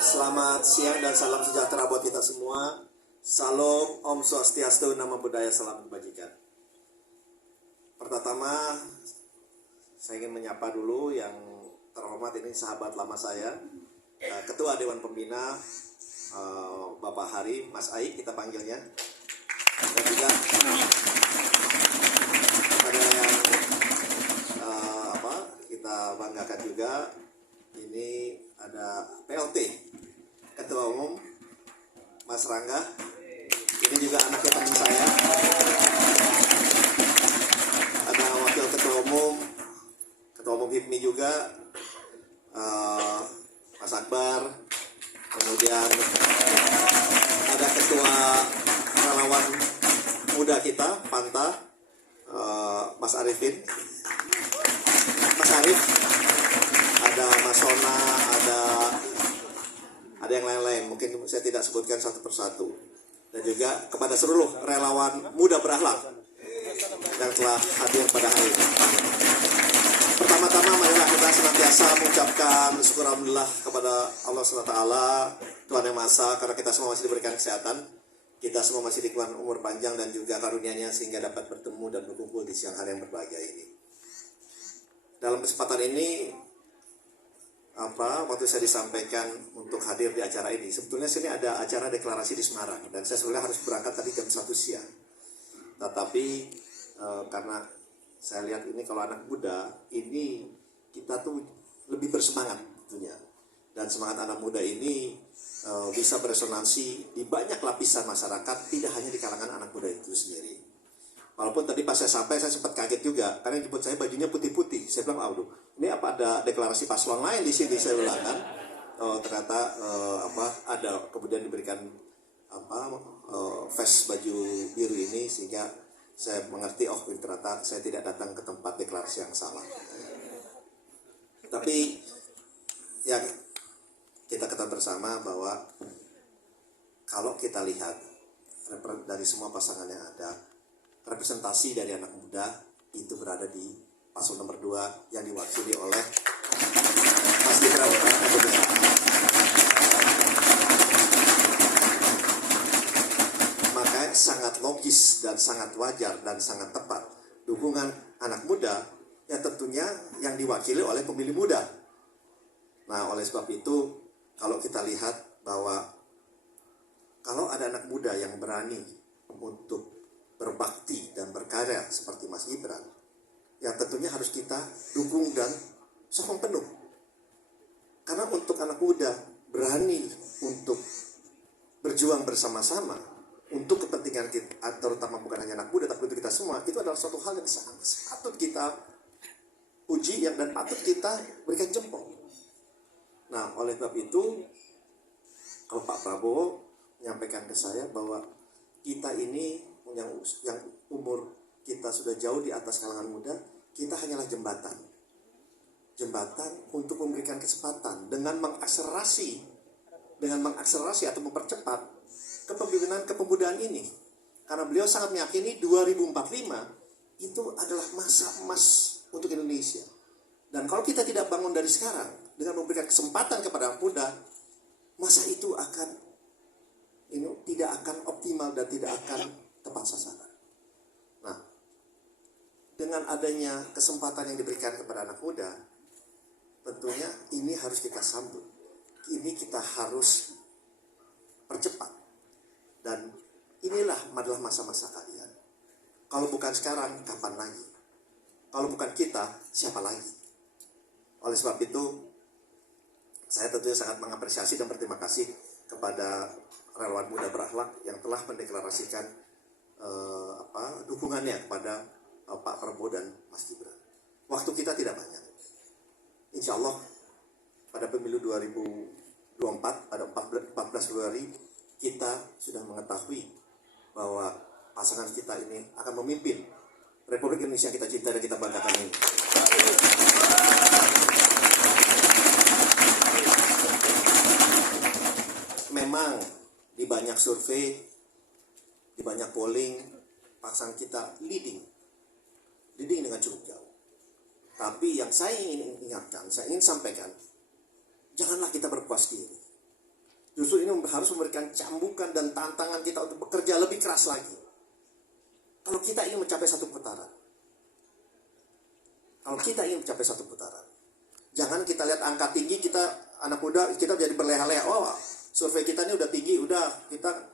Selamat siang dan salam sejahtera buat kita semua. Salam, Om Swastiastu, Namo Buddhaya, salam kebajikan. Pertama, saya ingin menyapa dulu yang terhormat ini sahabat lama saya, Ketua Dewan Pembina, Bapak Hari, Mas Ai kita panggilnya. Dan juga ada yang kita banggakan juga, ini ada PLT, Ketua Umum Mas Rangga. Ini juga anaknya teman saya. Ada Wakil Ketua Umum HIPMI juga, Mas Akbar. Kemudian ada Ketua Relawan Muda kita, Panta, Mas Arifin, Mas Arif. Ada Mas Sona, ada yang lain-lain. Mungkin saya tidak sebutkan satu persatu. Dan juga kepada seluruh relawan muda berakhlak yang telah hadir pada hari ini. Pertama-tama marilah kita senantiasa mengucapkan syukur alhamdulillah kepada Allah SWT, Tuhan Yang Maha Esa, karena kita semua masih diberikan kesehatan. Kita semua masih diberikan umur panjang dan juga karunia-Nya sehingga dapat bertemu dan berkumpul di siang hari yang berbahagia ini. Dalam kesempatan ini, waktu saya disampaikan untuk hadir di acara ini, sebetulnya sini ada acara deklarasi di Semarang dan saya sebenarnya harus berangkat tadi jam 1 siang. Tetapi karena saya lihat ini kalau anak muda ini kita tuh lebih bersemangat tentunya, dan semangat anak muda ini bisa beresonansi di banyak lapisan masyarakat, tidak hanya di kalangan anak muda itu sendiri. Walaupun tadi pas saya sampai saya sempat kaget juga karena yang jemput saya bajunya putih-putih. Saya bilang, aduh, ini apa ada deklarasi paslon lain di sini? Saya bilang kan, ternyata ada kemudian diberikan vest baju biru ini sehingga saya mengerti, ternyata saya tidak datang ke tempat deklarasi yang salah. Tapi ya kita ketahui bersama bahwa kalau kita lihat dari semua pasangan yang ada, representasi dari anak muda itu berada di paslon nomor 2 yang diwakili oleh Mas Gibran Raka. Maka sangat logis dan sangat wajar dan sangat tepat dukungan anak muda yang tentunya yang diwakili oleh pemilih muda. Nah, oleh sebab itu kalau kita lihat bahwa kalau ada anak muda yang berani untuk berbakti dan berkarya seperti Mas Gibran, yang tentunya harus kita dukung dan sokong penuh. Karena untuk anak muda berani untuk berjuang bersama-sama untuk kepentingan kita, terutama bukan hanya anak muda tapi untuk kita semua, itu adalah suatu hal yang sangat patut kita puji dan patut kita berikan jempol. Nah, oleh sebab itu kalau Pak Prabowo menyampaikan ke saya bahwa kita ini yang umur kita sudah jauh di atas kalangan muda, kita hanyalah jembatan untuk memberikan kesempatan dengan mengakselerasi atau mempercepat kepemimpinan kepemudaan ini. Karena beliau sangat meyakini 2045 itu adalah masa emas untuk Indonesia. Dan kalau kita tidak bangun dari sekarang dengan memberikan kesempatan kepada anak muda, masa itu tidak akan optimal dan tidak akan tepat sasaran. Nah, dengan adanya kesempatan yang diberikan kepada anak muda, tentunya ini harus kita sambut. Ini kita harus percepat. Dan inilah adalah masa-masa kalian. Kalau bukan sekarang, kapan lagi? Kalau bukan kita, siapa lagi? Oleh sebab itu, saya tentunya sangat mengapresiasi dan berterima kasih kepada relawan muda berakhlak yang telah mendeklarasikan dukungannya kepada Pak Prabowo dan Mas Gibran. Waktu kita tidak banyak. Insya Allah pada pemilu 2024 pada 14 Februari kita sudah mengetahui bahwa pasangan kita ini akan memimpin Republik Indonesia yang kita cinta dan kita banggakan ini. Memang di banyak survei, di banyak polling, pasangan kita leading dengan cukup jauh. Tapi yang saya ingin ingatkan, saya ingin sampaikan, janganlah kita berpuas diri. Justru ini harus memberikan cambukan dan tantangan kita untuk bekerja lebih keras lagi. Kalau kita ingin mencapai satu putaran. Kalau kita ingin mencapai satu putaran. Jangan kita lihat angka tinggi, kita anak muda, kita jadi berleha-leha. Oh, survei kita ini udah tinggi, udah kita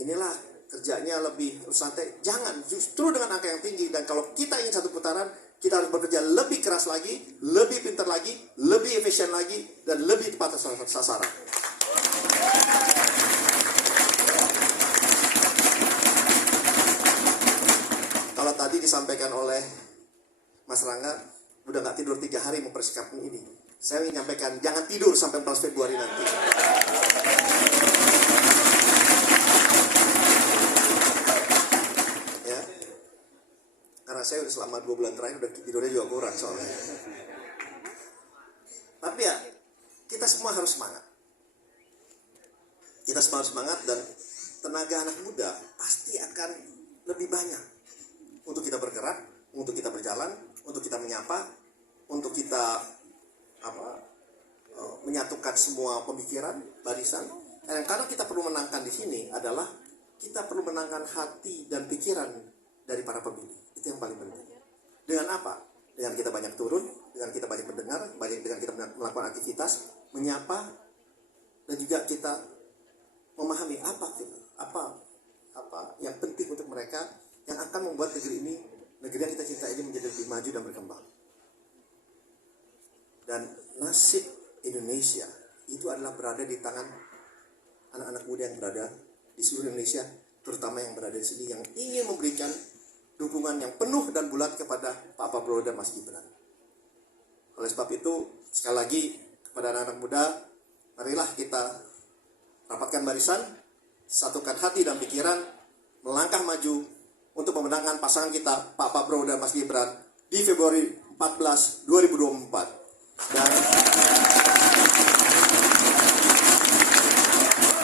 inilah kerjanya lebih santai. Jangan, justru dengan angka yang tinggi. Dan kalau kita ingin satu putaran, kita harus bekerja lebih keras lagi, lebih pintar lagi, lebih efisien lagi, dan lebih tepat sasaran. Kalau tadi disampaikan oleh Mas Rangga, udah nggak tidur 3 hari mempersiapkan ini. Saya ingin menyampaikan, jangan tidur sampai 14 Februari nanti. Ya, karena saya selama 2 bulan terakhir udah tidurnya juga kurang soalnya. Tapi ya, kita semua harus semangat. Kita semua harus semangat, dan tenaga anak muda pasti akan lebih banyak untuk kita bergerak, untuk kita berjalan, untuk kita menyapa, untuk kita menyatukan semua pemikiran, barisan. Dan karena kita perlu menangkan di sini adalah kita perlu menangkan hati dan pikiran dari para pemilih. Itu yang paling penting. Dengan apa? Dengan kita banyak turun, dengan kita banyak mendengar, dengan kita melakukan aktivitas, menyapa, dan juga kita memahami apa yang penting untuk mereka yang akan membuat negeri yang kita cintai ini menjadi lebih maju dan berkembang. Dan nasib Indonesia itu adalah berada di tangan anak-anak muda yang berada di seluruh Indonesia, terutama yang berada di sini, yang ingin memberikan dukungan yang penuh dan bulat kepada Pak Prabowo dan Mas Gibran. Oleh sebab itu, sekali lagi kepada anak-anak muda, marilah kita rapatkan barisan, satukan hati dan pikiran, melangkah maju untuk memenangkan pasangan kita, Pak Prabowo dan Mas Gibran, di Februari 14, 2024.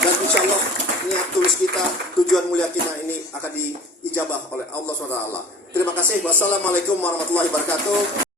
Dan insya Allah niat tulus kita, tujuan mulia kita ini akan diijabah oleh Allah SWT. Terima kasih. Wassalamualaikum warahmatullahi wabarakatuh.